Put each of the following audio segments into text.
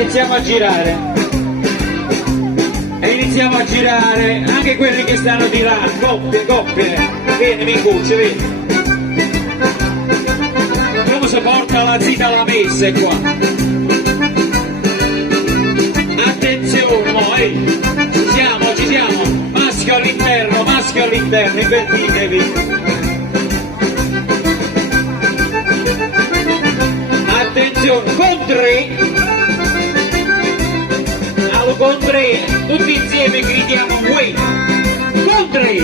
iniziamo a girare e iniziamo a girare anche quelli che stanno di là, coppie, vieni mi cuccia, vieni. Come si porta la zita alla messa qua? Attenzione, mo, ci siamo, maschio all'interno, invertitevi. Attenzione, con tre, tutti insieme gridiamo uè, con tre,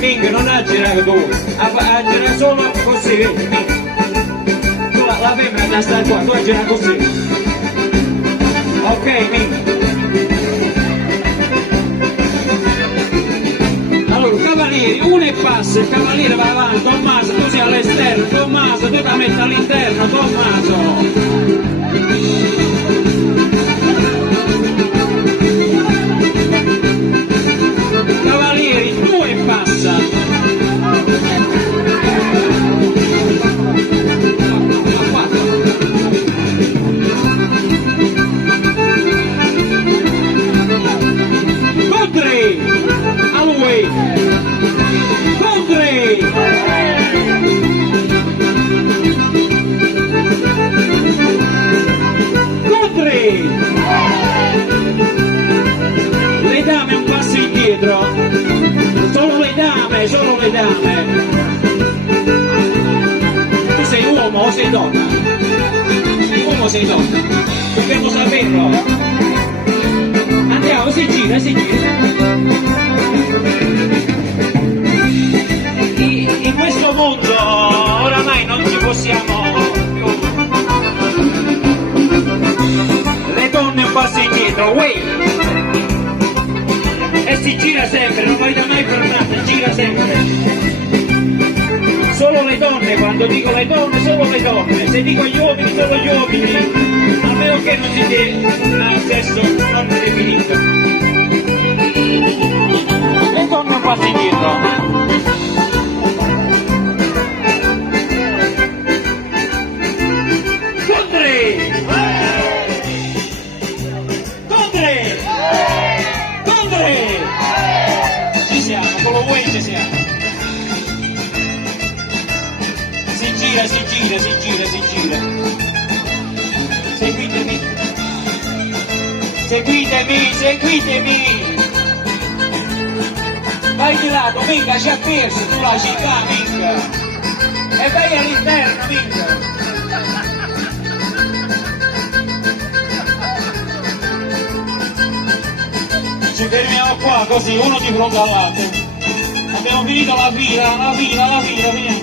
Minchia, non ha girato tu, ha girato solo così, tu la femmina sta qua, tu ha girato così, ok Minchia. Cavalieri, uno e passa, il cavaliere va avanti, Tommaso, tu sei all'esterno, Tommaso, tu la metti all'interno, Tommaso. Cavalieri, tu e passa. Con tre, away. Le dame un passo indietro, solo le dame. Tu sei uomo o sei donna? Sei uomo o sei donna? Dobbiamo saperlo. Andiamo, si gira. In questo mondo oramai non ci possiamo più. Le donne un passo indietro, uè! E si gira sempre, non vai da mai fermata, gira sempre. Solo le donne, quando dico le donne, solo le donne. Se dico gli uomini, solo gli uomini. A meno che non si dia al sesso non definito. Le donne un passo indietro. Ci siamo, con lo uè ci siamo. Si gira. Seguitemi. Vai di lato, minchia, ci ha perso tu la città, minchia. E vai all'interno, minchia. Ci fermiamo qua così, uno di fronte all'altro. Abbiamo finito la fila, veniamo.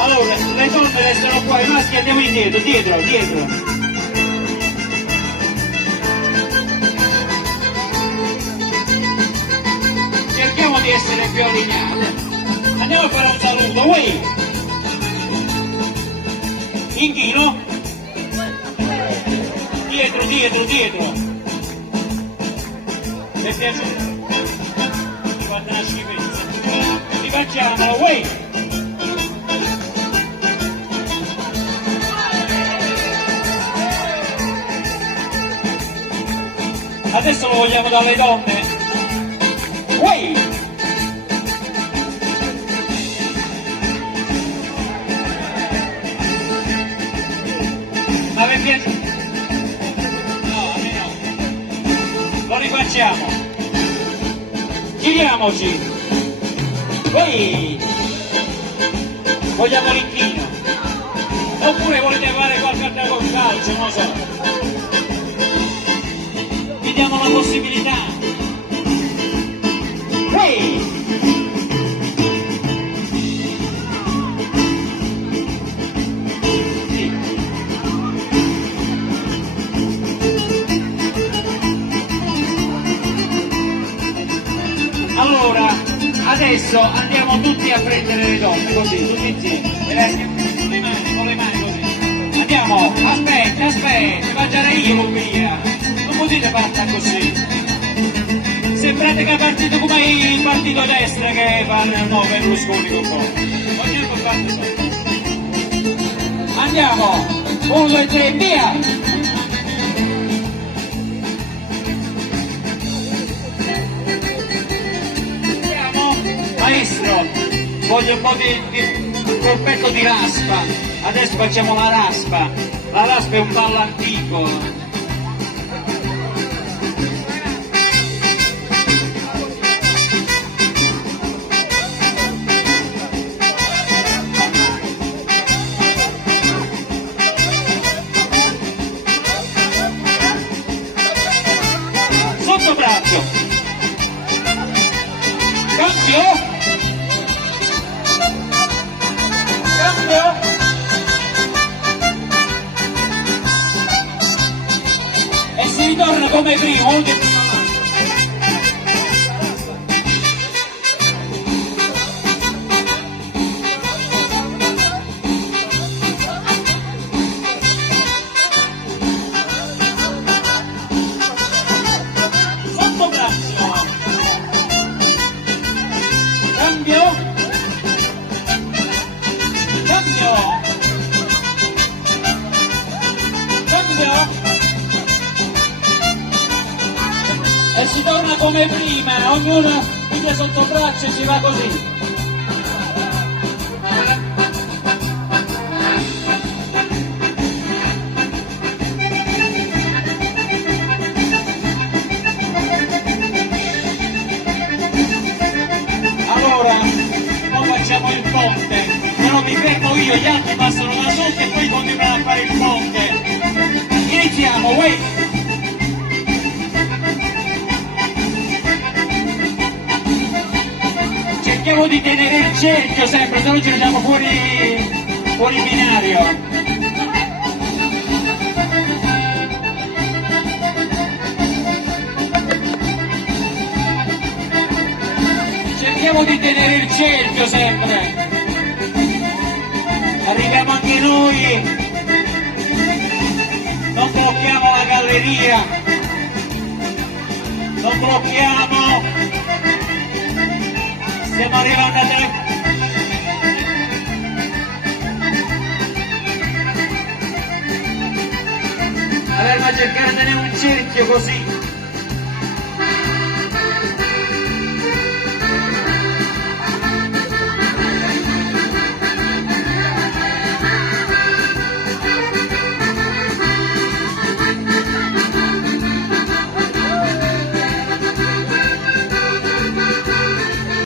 Allora, le donne restano qua, i maschi andiamo indietro, dietro. Cerchiamo di essere più allineati. Andiamo a fare un saluto, uè! Inchino. Dietro. Mi è piaciuto? Guarda la schifezza. Rifacciamolo, uè! Adesso lo vogliamo dalle donne. Uè! Ma mi è piaciuto? Lo rifacciamo, giriamoci, poi vogliamo l'inchino oppure volete fare qualche altra col calcio, non lo so, vi diamo la possibilità. Allora, adesso andiamo tutti a prendere le donne, così, tutti insieme, con le mani così. Andiamo, aspetta, facciare io via, non potete fatta così. sembrate che partito come il partito destra che fanno no, Berlusconi con voi. Ognuno parte. Andiamo, 1, 2, 3, via! Maestro, voglio un po' di colpetto di raspa. Adesso facciamo la raspa. La raspa è un ballo antico. Sotto braccio. Cambio. E si ritorna come prima, sotto braccio, cambio. E si torna come prima, ognuno piglia sotto braccio e si va così. Allora, ora facciamo il ponte, però mi fermo io, gli altri passano da sotto e poi continuano a fare il ponte. Iniziamo, wait! Cerchiamo di tenere il cerchio sempre, se no ci andiamo fuori binario. Cerchiamo di tenere il cerchio sempre. Arriviamo anche noi. Non blocchiamo la galleria. Non blocchiamo. Stiamo arrivando a te. Allora, cercare di tenere un cerchio così.